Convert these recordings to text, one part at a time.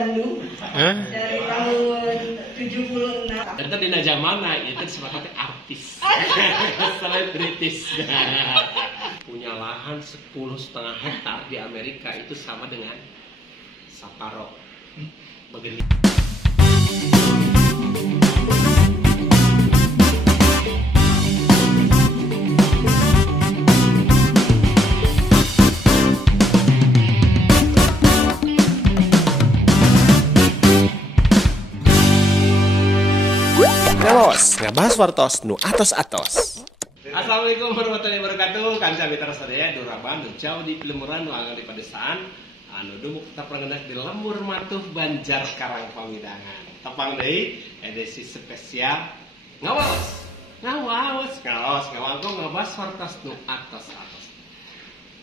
Bandung. Dari tahun 76. Itu dina zamana itu disebutnya artis. Selebritis. Punya lahan 10,5 hektar di Amerika itu sama dengan Saparo. Begini. Ngalos, ngabahas wartos nu atos-atos. Assalamualaikum warahmatullahi wabarakatuh. Kanca mitra sadaya Duraban nu jauh di Pilemuran nu anggar di Padesaan anu dumuk tetap rangeunah di Lembur Matuh Banjar Karang Pawidangan. Tepang deui edisi spesial ngawas. Ngabahas wartos nu atos-atos.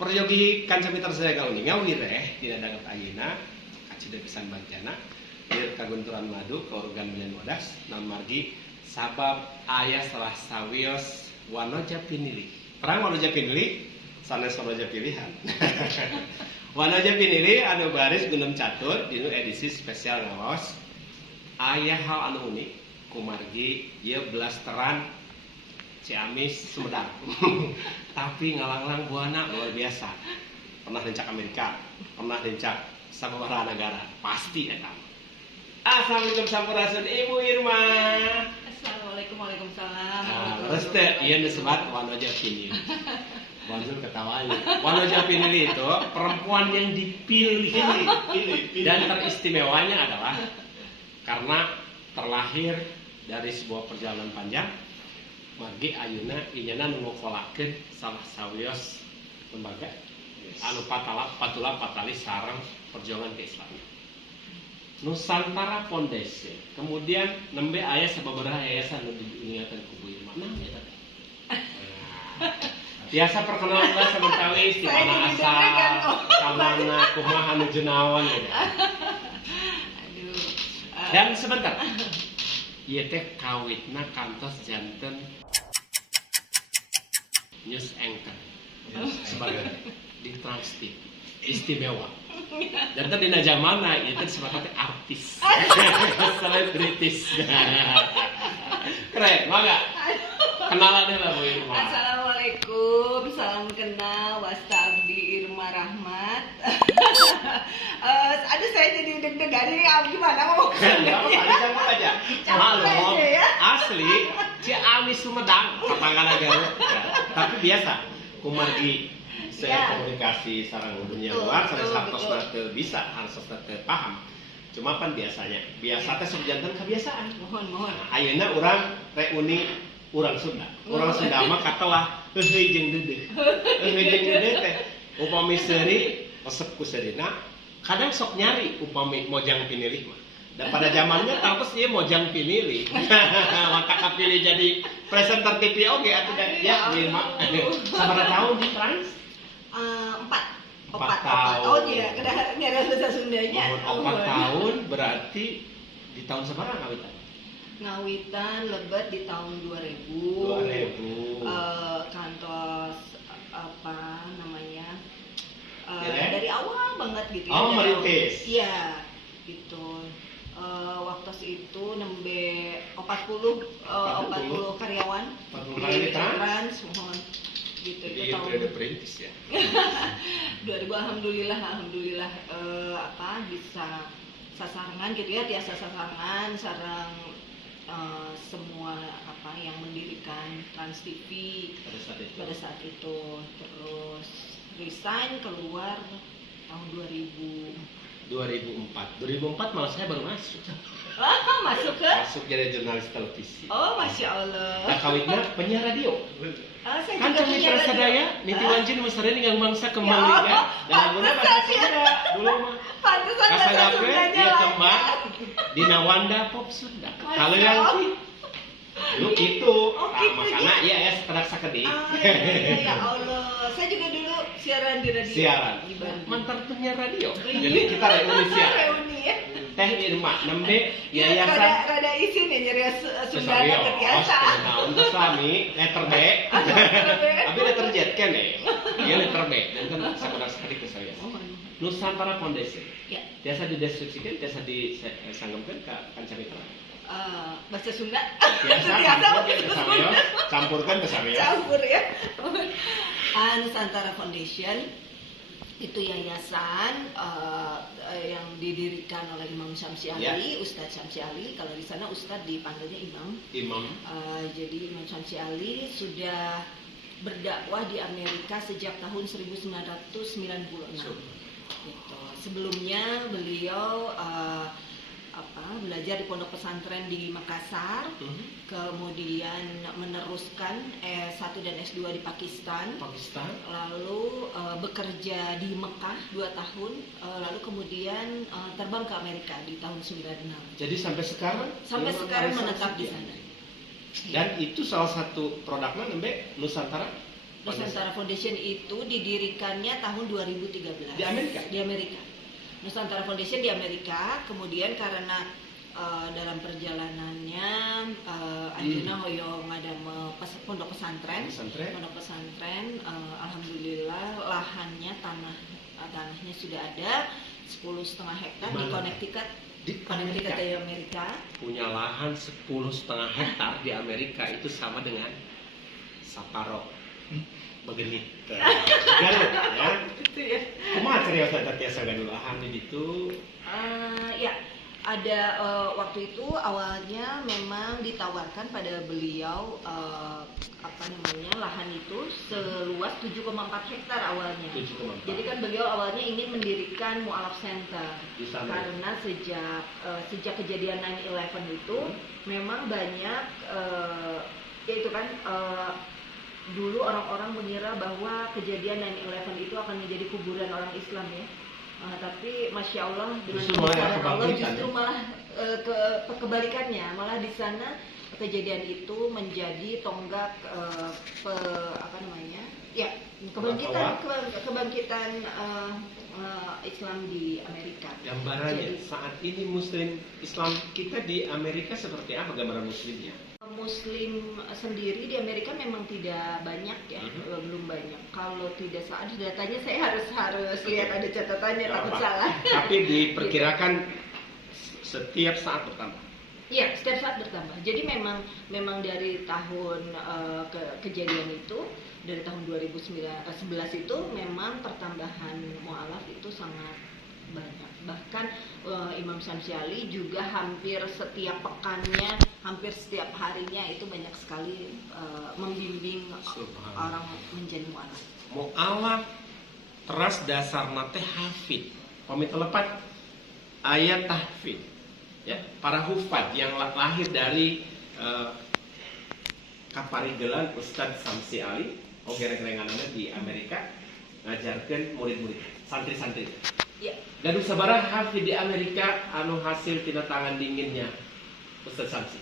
Peryogi kanca mitra sadaya kauni ngawireh dina danget ayeuna kacida pisan bancana. Ieu kagunturan madu ke organ Milen Modas naon margi sabab aya salah sawios wanoja pinilih. Perang wanoja pinilih sanes wanoja pilihan. Wanoja pinilih anu baris gunung catur dinu edisi spesial ngaos. Aya hal anu unik kumargi ieu blasteran Ciamis Sumedang. Tapi ngalanglang buana luar biasa. Pernah dencak Amerika, pernah dencak sababaraha negara, pasti eta. Assalamualaikum sampurasun Ibu Irma. Assalamualaikum, waalaikumsalam. Reste ieu disebut wanoja pinilih. Banjur ketawanya. Wanoja pinilih itu perempuan yang dipilih. Dan teristimewanya adalah karena terlahir dari sebuah perjalanan panjang. Margi ayeuna inyana nu ngokolakeun salah sawios lembaga anu patula patali sareng perjuangan keislaman. Nusantara Foundation. Kemudian nembe aya sababaraha yayasan nu diingatkeun ku Bu Irma. Nah, eta teh. Biasa perkenalan lah sementawis di mana asal, kamana kumaha nu jenawan gitu. Dan sebentar. Ieu teh kawitna kantos janten news anchor. Sebagai di Trans TV. Istimewa. Dan tadi dina zamana itu disebutnya artis. Selebritis. Keren, mangga. Kenalan deh lah Bu Irma. Assalamualaikum, salam kenal, wastabdi Irma Rahmat. Aduh saya jadi deg-degan ini gimana mau Campur aja. Halo, ya. asli Ciamis Sumedang, Ketangga Garut. Tapi biasa, kumargi saya komunikasi sareng dunia luar, sareng sartosna teu bisa, harsosna teu paham. Cuma pan biasa teh sok janten kebiasaan. Mohon. Ayeuna urang reuni urang Sunda. Urang Sunda mah katelah heuheuy jeung deudeuh. Heuheuy jeung deudeuh teh upami seuri resep ku seurina, kadang sok nyari upami mojang pinilih mah. Dan pada zamannya tangkos ieu mojang pinilih. Maka kapilih jadi presenter TV oge atuh dan ya Irma. Sabaraha tahun di Trans? 4 tahun. Oh iya, kada bahasa Sundanya. 4 tahun berarti di tahun seberapa ngawitan? Ngawitan lebet di tahun 2000. Kantos apa namanya? Dari awal banget gitu ya. Oh, merintis. Iya, gitu. Waktu itu nembe 40 karyawan. 40 karyawan di Trans. Mohon. Gitu Jadi itu tahun periode perintis ya. 2000 alhamdulillah bisa sasarangan gitu ya, tiasa sasarangan sareng semua apa yang mendirikan Trans TV pada saat itu. Terus resign keluar tahun 2004 malah saya baru masuk. Masuk jadi jurnalis televisi. Oh, Masya Allah. Nah, kawitnya penyiar radio. Saya Kan juga kami punya terasa radio. daya, niti wanjin mesaren yang bangsa kembali ya. Dan guna bahasa Sunda dulu mah. Pantesan bahasa Kasagape Sundanya dia lah. tembak dina Wanda Pop Sunda. Kalau yang dulu itu, Oh, gitu makanya ya setelah sakedi. Ya Allah, saya juga dulu siaran di radio. Siaran. Di Bandung. Mantan penyiar radio. Iya. Jadi kita reuni siaran. Reuni ya. Teh Irma nembe Ya, yayasan rada isin ya nyeri Sunda Serius, terbiasa. tahun ke suami letter B. Tapi letter Z kan ya? Iya letter B dan kan sekedar sekali ke saya. Nusantara Foundation. Ya. Biasa dideskripsikan, biasa disanggamkan ke Kanca Mitra. Bahasa Sunda. Biasa campurkan ke saya. Campur ya. Nusantara Foundation itu yayasan yang didirikan oleh Imam Syamsi Ali, Ustadz Syamsi Ali. Kalau di sana Ustadz dipanggilnya Imam. Jadi Imam Syamsi Ali sudah berdakwah di Amerika sejak tahun 1996. Gitu. Sebelumnya beliau belajar di pondok pesantren di Makassar, kemudian meneruskan S1 dan S2 di Pakistan, lalu bekerja di Mekah 2 tahun, lalu kemudian terbang ke Amerika di tahun 96. Jadi sampai sekarang menetap di sana. Dan itu salah satu produknya nembe Nusantara Foundation itu didirikannya tahun 2013 di Amerika. Nusantara Foundation di Amerika, kemudian karena dalam perjalanannya Anjuna hoyong ngadame pondok pesantren, alhamdulillah lahannya tanahnya sudah ada 10,5 hektar di Connecticut. Connecticut di Amerika. Punya lahan 10,5 hektar di Amerika itu sama dengan Saparo begenit Garut ya. Itu ya. Kumaha carios eta tiasa gadulahan di ditu? Ya, ada waktu itu awalnya memang ditawarkan pada beliau lahan itu seluas 7,4 hektar awalnya. 7,4. Jadi kan beliau awalnya ingin mendirikan Mu'alaf Center karena sejak kejadian 9/11 itu memang banyak dulu orang-orang mengira bahwa kejadian 9/11 itu akan menjadi kuburan orang Islam ya. Tapi masya Allah dengan kebesaran Allah justru malah kebalikannya, malah di sana kejadian itu menjadi tonggak kebangkitan Islam di Amerika. Gambarannya saat ini Muslim Islam kita di Amerika seperti apa gambaran Muslimnya? Muslim sendiri di Amerika memang tidak banyak ya, belum banyak. Kalau tidak salah datanya saya harus lihat ada catatannya, takut salah. Tapi diperkirakan setiap saat bertambah. Iya, setiap saat bertambah. Jadi memang dari tahun kejadian itu, dari tahun 2011 itu memang pertambahan mu'alaf itu sangat banyak. Bahkan Imam Syamsi Ali juga hampir setiap pekannya, hampir setiap harinya itu banyak sekali membimbing orang menjadi mu'alaf. Mu'alaf teras dasar nate hafid. Pamit lepat ayat tahfid. Ya, para hufad yang lahir dari kaparigelan Ustadz Syamsi Ali, gereng-gerenganana di Amerika ngajarkan murid-murid, santri-santri. Ya. Gaduh sabaraha hafid di Amerika anu hasil tina tangan dinginnya Ustadz Syamsi.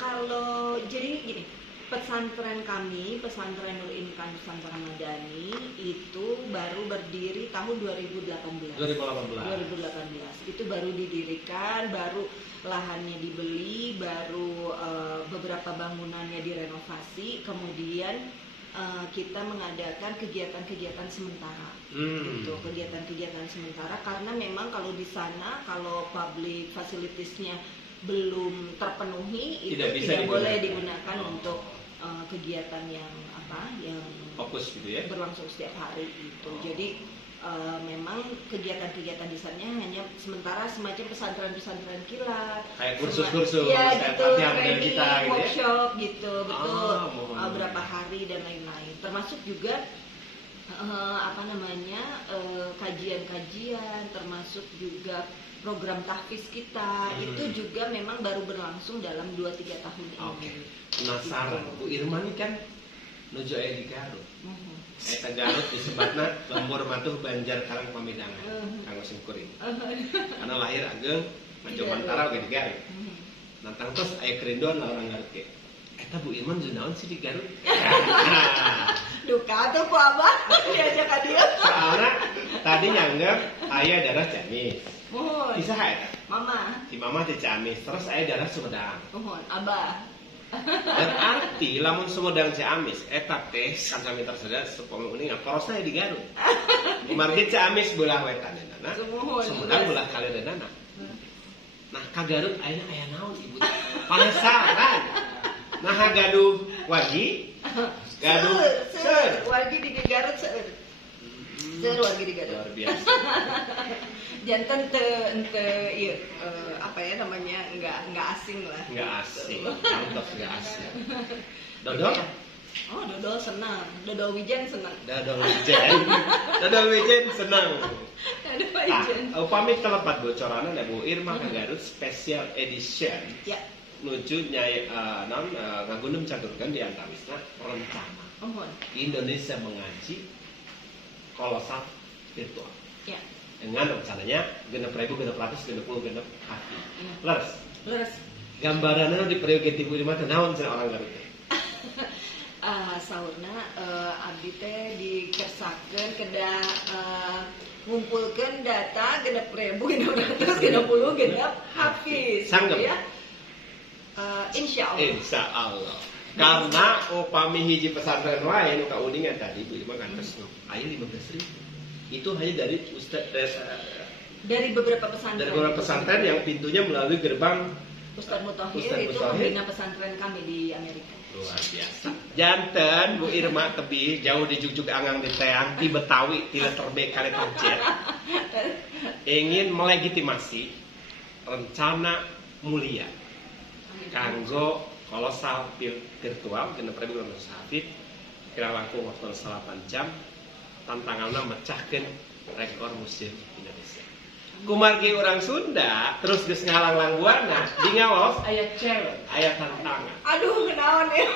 Kalau jadi gini, pesantren kami, pesantren Nur Inkan Nusantara Madani itu baru berdiri tahun 2018. Itu baru didirikan, baru lahannya dibeli, baru beberapa bangunannya direnovasi, kemudian kita mengadakan kegiatan-kegiatan sementara. Gitu, kegiatan-kegiatan sementara karena memang kalau di sana kalau public facilities-nya belum terpenuhi tidak itu tidak boleh digunakan untuk kegiatan yang fokus gitu ya, berlangsung setiap hari gitu. Jadi memang kegiatan-kegiatan di sana hanya sementara semacam pesantren-pesantren kilat, kayak kursus-kursus, ya gitu, training, workshop gitu, betul, berapa hari dan lain-lain. Termasuk juga kajian-kajian, termasuk juga program tahfiz kita itu juga memang baru berlangsung dalam 2-3 tahun ini. Penasaran, Bu Irma ini kan nuju aya di Garut. Eta Garut disebutna lembur matuh Banjar Karang Pamidangan, kanggo singkuring. Karena lahir ageng Manjomantara oge di Garut. Nantang tos aya kerinduan orang Garut ge. Eta Bu Irma naon sih di Garut? Duka tuh ku Abah diajak ka dieu. Soalna tadi nyanggep aya daerah Ciamis. Bisa eta? Mama. Di mama di Ciamis, terus saya daerah Sumedang. Nuhun, Abah. Berarti lamun Sumedang Ciamis eta teh kan sami tersedia sepuluh uning korosna di Garut. Margi Ciamis belah wetanana. Sumedang belah kalireunana. Nah, ka Garut ayeuna aya naon ibu? Panesaran. Nah, gaduh wagi, gaduh seur. Wagi di Garut seur. Seur wagi di Garut. Luar biasa. Jantan iya, apa ya namanya, nggak asing lah. Nggak asing, contoh nggak asing. Dodol? Oh, dodol senang. Dodol wijen senang. Dodol wijen senang. Dodol Nah, wijen. upami telepat bocoranna da Bu Irma ka Garut special edition. Ya. Nuju nyai ngagunum caturkeun di antawisna rencana Mohon. Indonesia mengaji kolosal virtual. Ya. Dengan rencananya 6.000, 600, 60, 60 hati. Leres. Gambarannya di periode Bu Irma teh naon cenah orang Garut teh? Saurna abdi teh dikersakeun kedah ngumpulkeun data 6.000, 600, 60, 60 hafiz. Sanggep. Ya. Insya Allah. Insya Allah. Karena upami hiji pesantren wae nu kauningan tadi Bu Irma kantos aya 15.000. Itu hanya dari Dari beberapa pesantren. dari beberapa pesantren yang pintunya melalui gerbang Ustadz Mutahhir Ustadz itu Mutahhir. pembina pesantren kami di Amerika. Luar biasa. Janten Bu Irma tebi jauh di jugjug angang di teang di Betawi di letter B kali terjet. Ingin melegitimasi rencana mulia kanggo kolosal virtual 6.000 hafid kira langkung waktu 8 jam. Tantangannya mecahkan rekor musim Indonesia. Kumargi orang Sunda terus geus ngalang-lang buana di ngawas aya cewek, aya tantangan. Aduh, kenaon ya.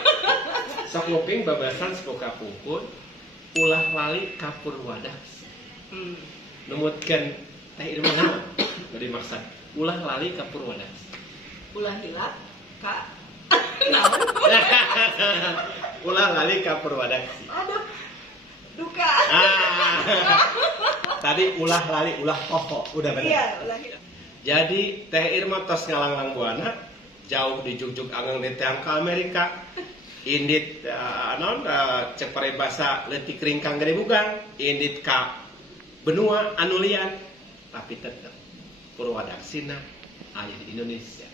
Sok nguping babasan sepoka pungkun ulah lali kapur wadah. Numutkeun teh Irma naon? Dari maksud ulah lali kapur wadah. Ulah hilap, Kak. Naon? Ulah lali kapur wadah. Aduh. Duka. Tadi ulah lali, ulah pokok, udah benar. Iya, ulah hilap. Jadi teh Irma tos ngalang-lang buana jauh di jugjug angang di teang ke Amerika. Indit cek paribasa leutik ringkang gede bugang, indit ka benua anu lian, tapi tetep purwadaksina aya di Indonesia.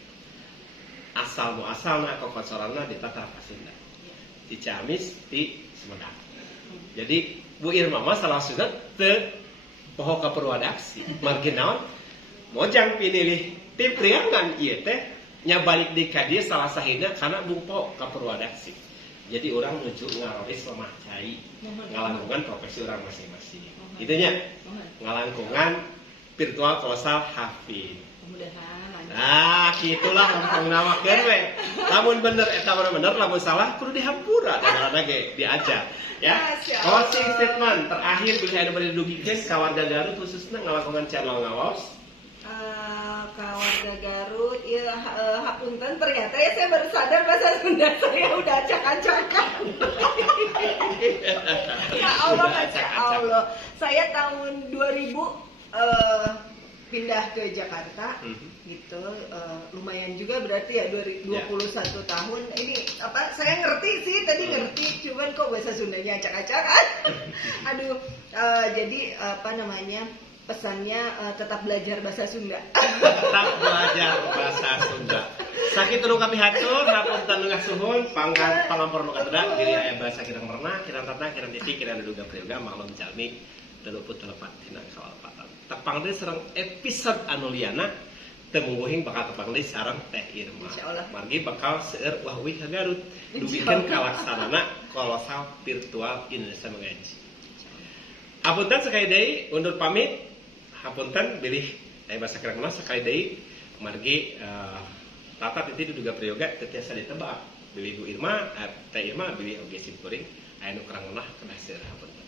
Asal muasalna kokosoranna di Tatar Pasundan. Di Ciamis, di Sumedang. Jadi Bu Irma mah salah sudah teu poho ka purwadaksi. Margi naon? Mojang pinilih ti priangan ieu teh nya balik di ka dieu salah sahina kana bungpo ka purwadaksi. Jadi orang nuju ngarois lemah cai ngalangkungan profesi orang masing-masing. Itu nya ngalangkungan virtual kolosal hafid. Mudah-mudahan lancar. Nah, gitulah rempong namakeun we. Lamun bener eta bener, lamun salah kudu dihampura dan ge diajar. Ya. Closing statement terakhir bila ada bari didugikeun ka warga Garut khususna ngalangkungan channel ngawaos. Ka warga Garut, ya hapunten ternyata ya saya baru sadar bahasa Sunda saya udah acak-acakan. Ya Allah, Masya Allah. Saya tahun 2000 pindah ke Jakarta, gitu. Lumayan juga berarti ya 21 tahun. Ini apa? Saya ngerti sih, tadi ngerti, cuman kok bahasa Sundanya acak-acakan. Aduh, jadi apa namanya? Pesannya tetap belajar bahasa Sunda. Tetap belajar bahasa Sunda. Sakit tuluy kami hatur, hapunten nungah suhun, pangampur nu kateda diri aya bahasa kirang merna, kirang tata, kirang titik, kirang duga prayoga maklum jalmi teluput telepat tina kalapatan. Tepang deui sareng episode anu liana teu mungguhing bakal tepang deui sareng Teh Irma. Insyaallah. Margi bakal seueur wahwi ka Garut dugikeun kalaksanana kolosal virtual Indonesia mengaji. Hapunten sekali deui undur pamit. Hapunten bilih bahasa kirang sekali deui margi tata titik duga prayoga teu tiasa ditebak. Bilih Bu Irma, Teh Irma bilih oge simkuring aya nu kurang ngeunah kedah seueur hapunten.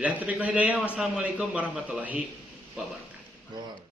Billahi taufiq wal hidayah. Wassalamualaikum warahmatullahi wabarakatuh.